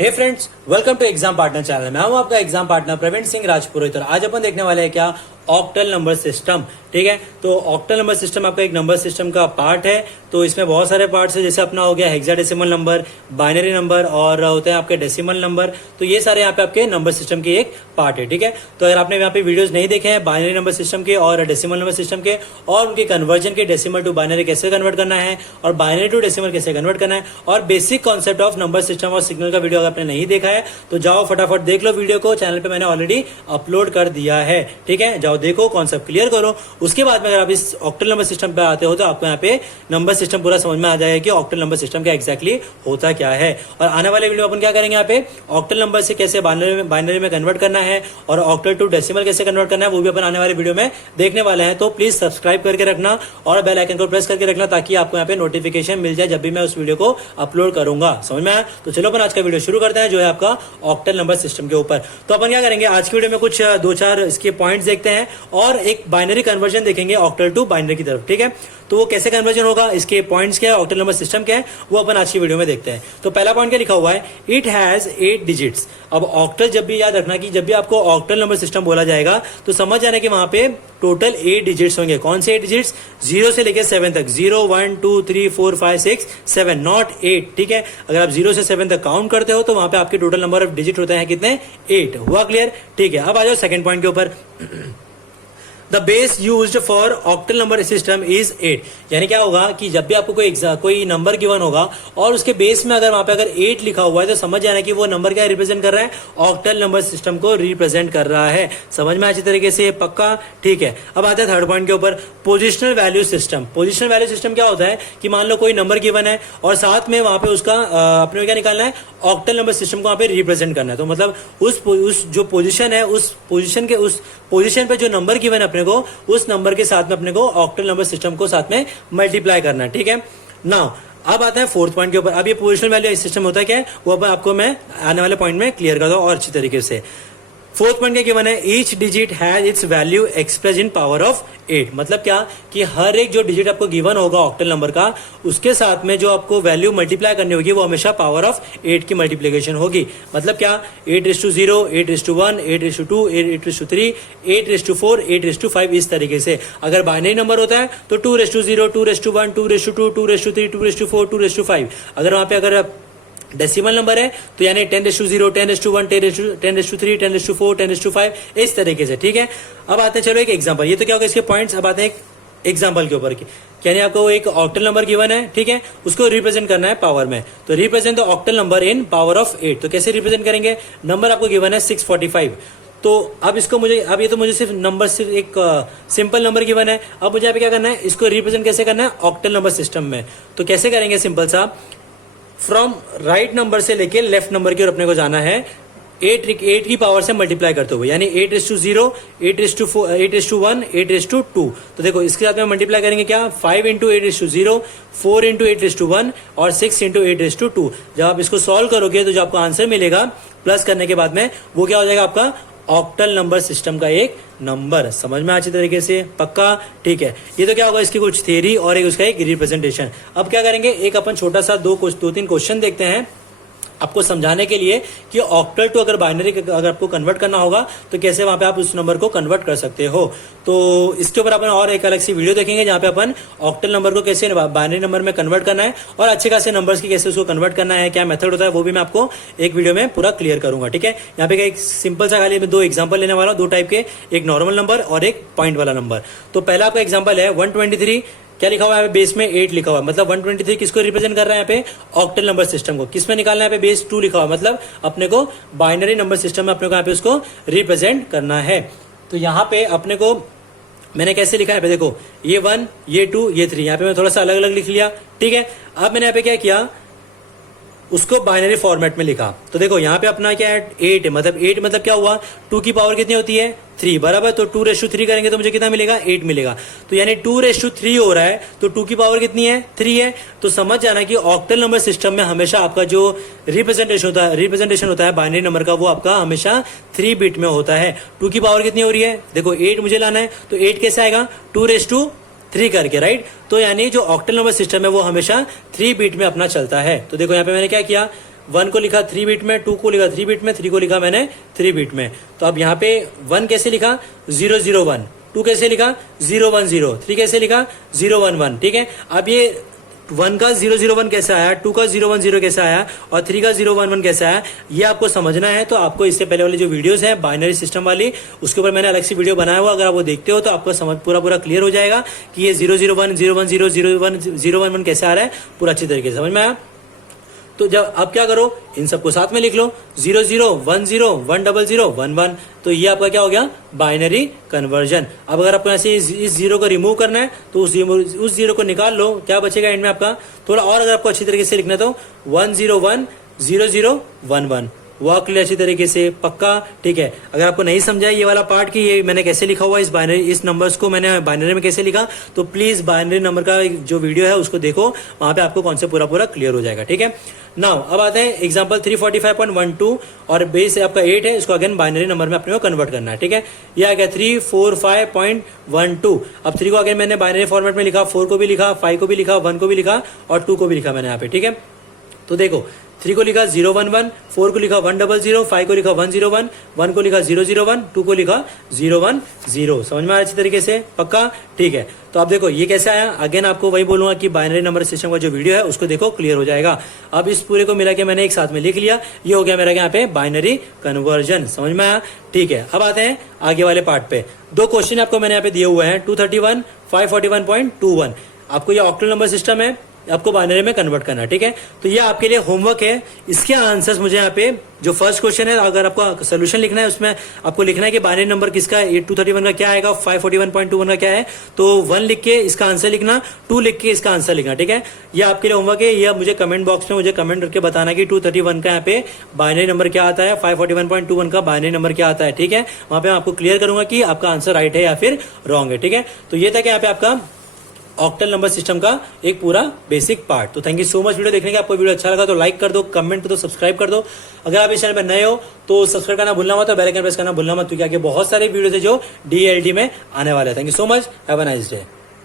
Hey friends, welcome to exam partner channel. मैं हूं आपका एग्जाम पार्टनर प्रवीण सिंह राजपुरोहित और आज अपन देखने वाले हैं क्या ऑक्टल नंबर सिस्टम। ठीक है, तो ऑक्टल नंबर सिस्टम आपका एक नंबर सिस्टम का पार्ट है। तो इसमें बहुत सारे पार्ट्स है, जैसे अपना हो गया हेक्साडेसिमल नंबर, बाइनरी नंबर और होते हैं आपके डेसिमल नंबर। तो ये सारे यहाँ पे आपके नंबर सिस्टम के एक पार्ट है। ठीक है, तो अगर आपने यहाँ पे वीडियोस नहीं देखे हैं बाइनरी नंबर सिस्टम के और डेसिमल नंबर सिस्टम के और उनके कन्वर्जन के, डेसिमल टू बाइनरी कैसे कन्वर्ट करना है और बाइनरी टू डेसिमल कैसे कन्वर्ट करना है और basic concept of number system और सिग्नल का वीडियो अगर आपने नहीं देखा है तो जाओ फटाफट देख लो वीडियो को, चैनल पे मैंने ऑलरेडी अपलोड कर दिया है। ठीक है, जाओ देखो, कॉन्सेप्ट क्लियर करो। उसके बाद में अगर आप इस ऑक्टल नंबर सिस्टम पे आते हो तो आपको यहाँ पे नंबर सिस्टम पूरा समझ में आ जाएगा कि ऑक्टल नंबर सिस्टम क्या एग्जैक्टली होता क्या है। और आने वाले वीडियो में अपन क्या करेंगे, यहाँ पे ऑक्टल नंबर से कैसे बाइनरी में कन्वर्ट करना है और ऑक्टल टू डेसिमल कैसे कन्वर्ट करना है वो भी अपन आने वाले वीडियो में देखने वाले हैं। तो प्लीज सब्सक्राइब करके रखना और बेल आइकन को प्रेस करके रखना ताकि आपको यहाँ पे नोटिफिकेशन मिल जाए जब भी मैं उस वीडियो को अपलोड करूंगा। समझ में आया? तो चलो अपन आज का वीडियो शुरू करते हैं, जो है आपका ऑक्टल नंबर सिस्टम के ऊपर। तो अपन क्या करेंगे, आज की वीडियो में कुछ दो चार इसके पॉइंट्स देखते हैं और एक बाइनरी कन्वर्जन देखेंगे ऑक्टल टू बाइनरी की तरफ। ठीक है, तो वो कैसे कन्वर्जन होगा, इसके पॉइंट्स क्या है, ऑक्टल नंबर सिस्टम क्या है, वो अपन आज की वीडियो में देखते हैं। तो पहला पॉइंट क्या लिखा हुआ है, इट हैज 8 डिजिट्स। अब ऑक्टल जब भी याद रखना कि जब भी आपको ऑक्टल नंबर सिस्टम बोला जाएगा तो समझ जाना कि वहां पे टोटल 8 डिजिट्स होंगे। कौन से 8 डिजिट्स? 0 से लेकर 7 तक, 0 1 2 3 4 5 6 7, नॉट 8। ठीक है, अगर आप 0 से 7 तक काउंट करते हो तो वहां पे आपके टोटल नंबर ऑफ डिजिट होते हैं कितने? 8। हुआ क्लियर? ठीक है, अब आ जाओ सेकंड पॉइंट के ऊपर। The base used for octal number system is 8। यानी क्या होगा कि जब भी आपको कोई नंबर गिवन होगा और उसके बेस में अगर वहां पे अगर 8 लिखा हुआ है तो समझ जाना कि वो नंबर क्या रिप्रेजेंट कर रहा है, ऑक्टल नंबर सिस्टम को रिप्रेजेंट कर रहा है। समझ में अच्छी तरीके से? पक्का? ठीक है, अब आते हैं थर्ड पॉइंट के ऊपर, positional value system. Positional value system क्या होता है कि मान लो कोई नंबर गिवन है और साथ में वहां पे उसका अपने क्या निकालना है, ऑक्टल नंबर सिस्टम को वहां पे रिप्रेजेंट करना है। तो मतलब उस जो पोजीशन है उस पोजीशन पे जो नंबर गिवन है अपने को, उस नंबर के साथ में अपने को ऑक्टल नंबर सिस्टम को साथ में मल्टीप्लाई करना है। ठीक है, नाउ अब आता है फोर्थ पॉइंट के ऊपर। अब ये पोजिशनल वैल्यू सिस्टम होता है क्या है वो अब आपको मैं आने वाले पॉइंट में क्लियर कर दूं और अच्छी तरीके से। फोर्थ पॉइंट क्या गिवन है, each digit has its value express in power of 8। मतलब क्या कि हर एक जो डिजिट आपको गिवन होगा ऑक्टल नंबर का, उसके साथ में जो आपको वैल्यू मल्टीप्लाई करनी होगी वो हमेशा पावर ऑफ 8 की मल्टीप्लीकेशन होगी। मतलब क्या, 8:0, 8:1, 8:2, 8:3, 8:4, 8:5, इस तरीके से। अगर बाइनरी नंबर होता है तो 2:0, 2:1, 2:2, 2:3, 2:4, 2:5। अगर वहां पे अगर डेसिमल नंबर है तो यानी 10:0, 10:1, 10:3, 10:4, 10:5, इस तरीके से। ठीक है, अब आते हैं चलो एक एग्जांपल। ये तो क्या होगा इसके पॉइंट्स। अब आते हैं एक एग्जांपल के ऊपर की, यानी आपको एक ऑक्टल नंबर गिवन है, ठीक है, उसको रिप्रेजेंट करना है पावर में। तो represent the octal number in power of 8। तो कैसे रिप्रेजेंट करेंगे, नंबर आपको गिवन है 645। तो अब इसको अब ये तो मुझे सिर्फ एक सिंपल नंबर गिवन है। अब मुझे यहाँ पे क्या करना है, इसको रिप्रेजेंट कैसे करना है ऑक्टल नंबर सिस्टम में। तो कैसे करेंगे, सिंपल सा, फ्रॉम राइट नंबर से लेके लेफ्ट नंबर की ओर अपने को जाना है 8 की पावर से मल्टीप्लाई करते हुए, यानी 8:0, 8:4, 8:1, 8:2। तो देखो इसके साथ में मल्टीप्लाई करेंगे क्या, 5 × 8:0, 4 × 8:1 और 6 × 8:2। जब आप इसको सॉल्व करोगे तो जो आपको आंसर मिलेगा प्लस करने के बाद में वो क्या हो जाएगा, आपका ऑक्टल नंबर सिस्टम का एक नंबर। समझ में अच्छी तरीके से? पक्का? ठीक है, ये तो क्या होगा, इसकी कुछ थ्योरी और एक उसका एक रिप्रेजेंटेशन। अब क्या करेंगे, एक अपन छोटा सा दो तीन क्वेश्चन देखते हैं आपको समझाने के लिए कि ऑक्टल टू अगर बाइनरी अगर आपको कन्वर्ट करना होगा तो कैसे वहां पे आप उस नंबर को कन्वर्ट कर सकते हो। तो इसके ऊपर अपन और एक अलग सी वीडियो देखेंगे जहां पे अपन ऑक्टल नंबर को कैसे बाइनरी नंबर में कन्वर्ट करना है और अच्छे खासे नंबर्स की कैसे उसको कन्वर्ट करना है, क्या मेथड होता है, वो भी मैं आपको एक वीडियो में पूरा क्लियर करूंगा। ठीक है, यहाँ पे एक सिंपल सा खाली मैं 2 एग्जाम्पल लेने वाला हूं, 2 टाइप के, एक नॉर्मल नंबर और एक पॉइंट वाला नंबर। तो पहला आपका एग्जाम्पल है 123। क्या लिखा हुआ है, बेस में 8 लिखा हुआ है, मतलब 123 किसको रिप्रेजेंट कर रहा है, यहाँ पे ऑक्टल नंबर सिस्टम को। किसमें निकालना है, यहाँ पे बेस 2 लिखा हुआ है, मतलब अपने को बाइनरी नंबर सिस्टम में अपने को यहाँ पे उसको रिप्रेजेंट करना है। तो यहाँ पे अपने को मैंने कैसे लिखा है, देखो ये 1, ये 2, ये 3, यहाँ पे मैं थोड़ा सा अलग अलग लिख लिया। ठीक है, अब मैंने यहाँ पे क्या किया, उसको बाइनरी फॉर्मेट में लिखा। तो देखो यहाँ पे अपना क्या है, 8 है, मतलब 8 मतलब क्या हुआ, 2 की पावर कितनी होती है, 3, बराबर। तो 2:3 करेंगे तो मुझे कितना मिलेगा, 8 मिलेगा। तो यानी 2:3 हो रहा है तो 2 की पावर कितनी है, 3 है। तो समझ जाना कि ऑक्टल नंबर सिस्टम में हमेशा आपका जो रिप्रेजेंटेशन होता है बाइनरी नंबर का, वो आपका हमेशा 3 बिट में होता है। 2 की पावर कितनी हो रही है, देखो 8 मुझे लाना है, तो 8 कैसे आएगा, 2:3 3 करके, राइट। तो यानी जो ऑक्टल नंबर सिस्टम है वो हमेशा 3 बीट में अपना चलता है। तो देखो यहाँ पे मैंने क्या किया, 1 को लिखा 3 बीट में, 2 को लिखा 3 बीट में, 3 को लिखा मैंने 3 बीट में। तो अब यहाँ पे 1 कैसे लिखा 001, 2 कैसे लिखा 010, 3 कैसे लिखा 011, ठीक है। अब ये 1 का 001 कैसे आया, 2 का 010 कैसे आया और 3 का 011 कैसे आया, ये आपको समझना है। तो आपको इससे पहले वाली जो वीडियोस हैं बाइनरी सिस्टम वाली, उसके ऊपर मैंने अलग से वीडियो बनाया हुआ, अगर आप वो देखते हो तो आपको समझ पूरा क्लियर हो जाएगा कि ये 001, 010, 011 कैसे आ रहा है, पूरा अच्छी तरीके से समझ में आया। तो जब अब क्या करो, इन सबको साथ में लिख लो, 00, 10, 100, 11। तो ये आपका क्या हो गया, बाइनरी कन्वर्जन। अब अगर आपको ऐसे इस जीरो को रिमूव करना है तो उस जीरो को निकाल लो, क्या बचेगा एंड में आपका। थोड़ा और अगर आपको अच्छी तरीके से लिखना है तो 101, 0011, वॉक ले अच्छी तरीके से, पक्का, ठीक है। अगर आपको नहीं समझा ये वाला पार्ट कि ये मैंने कैसे लिखा हुआ इस बाइनरी, इस नंबर्स को मैंने बाइनरी में कैसे लिखा, तो प्लीज बाइनरी नंबर का जो वीडियो है उसको देखो, वहां पे आपको कॉन्सेप्ट पूरा क्लियर हो जाएगा, ठीक है। नाउ अब आते हैं एग्जांपल 345.12 और बेस आपका 8 है, इसको अगेन बाइनरी नंबर में अपने को कन्वर्ट करना है, ठीक है। ये आ गया 345.12। अब 3 को अगेन मैंने बाइनरी फॉर्मेट में लिखा, 4 को भी लिखा, 5 को भी लिखा, 1 को भी लिखा और 2 को भी लिखा मैंने यहाँ पे, ठीक है। तो देखो 3 को लिखा 011, 4 को लिखा 100, 5 को लिखा 101, 1 को लिखा 001, 2 को लिखा 010। समझ में आया अच्छी तरीके से, पक्का, ठीक है। तो अब देखो ये कैसे आया, अगेन आपको वही बोलूंगा कि बाइनरी नंबर सिस्टम का जो वीडियो है उसको देखो, क्लियर हो जाएगा। अब इस पूरे को मिला के मैंने एक साथ में लिख लिया, ये हो गया मेरा यहाँ पे बाइनरी कन्वर्जन, समझ में आया, ठीक है। अब आते हैं आगे वाले पार्ट पे। 2 क्वेश्चन आपको मैंने यहाँ पे दिए हुए हैं, 231, 541.21। आपको ये ऑक्टल नंबर सिस्टम है, आपको बाइनरी में कन्वर्ट करना है, ठीक है। तो ये आपके लिए होमवर्क है, इसके आंसर्स मुझे यहाँ पे जो फर्स्ट क्वेश्चन है, अगर आपको सोल्यूशन लिखना है उसमें आपको लिखना है कि बाइनरी नंबर किसका है, 231 का क्या आएगा, 541.21 का क्या है। तो 1 लिख के इसका आंसर लिखना, 2 लिख के इसका आंसर लिखना, ठीक है। ये आपके लिए होमवर्क है। ये मुझे कमेंट बॉक्स में मुझे कमेंट करके बताना कि 231 का यहाँ पे बाइनरी नंबर क्या आता है, 541.21 का बाइनरी नंबर क्या आता है, ठीक है। वहां पे मैं आपको क्लियर करूंगा कि आपका आंसर राइट है या फिर रॉन्ग है, ठीक है। तो ये था कि यहाँ पे आपका ऑक्टल नंबर सिस्टम का एक पूरा बेसिक पार्ट। तो thank you so much video देखने का। आपको वीडियो अच्छा लगा तो लाइक कर दो, कमेंट कर दो, सब्सक्राइब कर दो। अगर आप इस चैनल पर नए हो तो सब्सक्राइब करना भूलना मत और बेल आइकन प्रेस करना भूलना मत, क्योंकि आगे बहुत सारे वीडियो है जो DELD में आने वाले हैं। Thank you so much, have a nice day.